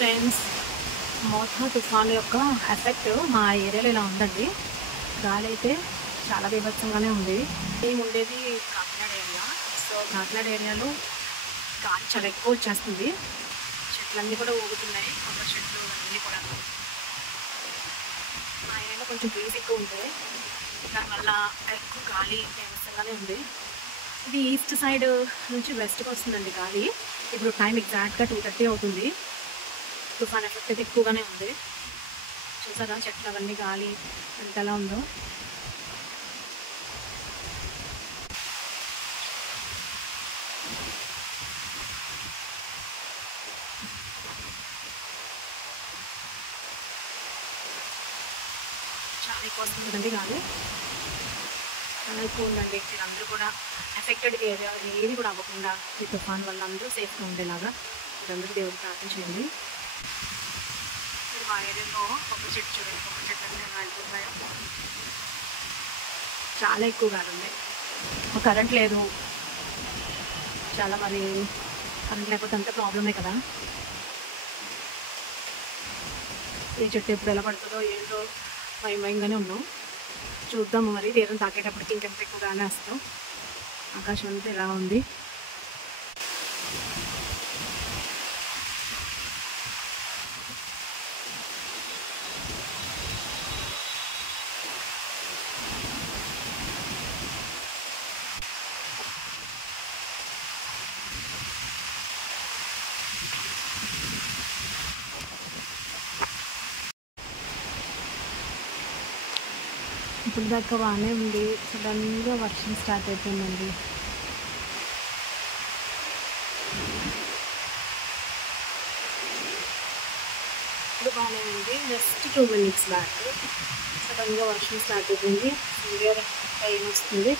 Friends, మోతా తుఫాను యొక్క effect మా ఏరియాలో ఇలా ఉందండి. గాలి అయితే చాలా బీభత్సంగానే ఉంది. మేము ఉండేది కాకినాడ ఏరియా. సో కాకినాడ ఏరియాలో గాలి చాలా ఎక్కువ వచ్చేస్తుంది. చెట్లన్నీ కూడా ఊగుతున్నాయి, కొబ్బరి చెట్లు అన్నీ కూడా. మా ఏరియాలో కొంచెం ట్రీస్ ఎక్కువ ఉంటాయి, దానివల్ల ఎక్కువ గాలి బీభత్సంగానే ఉంది. ఇది ఈస్ట్ సైడ్ నుంచి వెస్ట్కి వస్తుందండి గాలి. ఇప్పుడు టైం ఎగ్జాక్ట్గా 2:30 అవుతుంది. తుఫాన్ ఎఫెక్ట్ అయితే ఎక్కువగానే ఉంది. చూసారా చెట్లు అవన్నీ గాలి ఎంత ఎలా ఉందో. చాలా ఎక్కువ వస్తుంది కదండి గాలి, చాలా ఎక్కువ ఉందండి. మీరందరూ కూడా ఎఫెక్టెడ్ ఏరియా ఏది కూడా అవ్వకుండా ఈ తుఫాన్ వల్ల అందరూ సేఫ్గా ఉండేలాగా మీరందరూ దేవుడు ప్రార్థన చేయండి. మా ఏరియాలో కొబ్బరి చెట్టు చూడండి, కొబ్బరి చెట్లు అంటే వెళ్ళిపోతున్నాయో. చాలా ఎక్కువ గాలి ఉంది. కరెంట్ లేదు, చాలా మరి కరెంట్ లేకపోతే అంత ప్రాబ్లమే కదా. ఏ చెట్టు ఎప్పుడు ఎలా పడుతుందో ఏంటో భయంగానే ఉన్నాం. చూద్దాము మరి తీరం తాకేటప్పటికి ఇంకెంత ఎక్కువగానే వస్తాం. ఆకాశం అంతా ఎలా ఉంది. ఇప్పుడు దాకా బాగానే ఉంది, సడన్గా వర్షం స్టార్ట్ అయిపోయిందండి. ఇప్పుడు బాగానే ఉంది. జస్ట్ 2 minutes బ్యాక్ సడన్గా వర్షం స్టార్ట్ అయిపోయింది. క్లియర్ టైం వస్తుంది,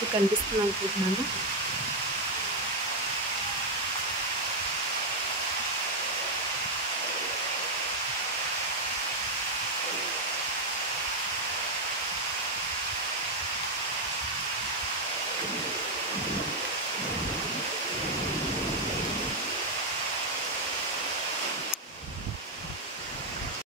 మీకు కనిపిస్తుంది అనుకుంటున్నాను.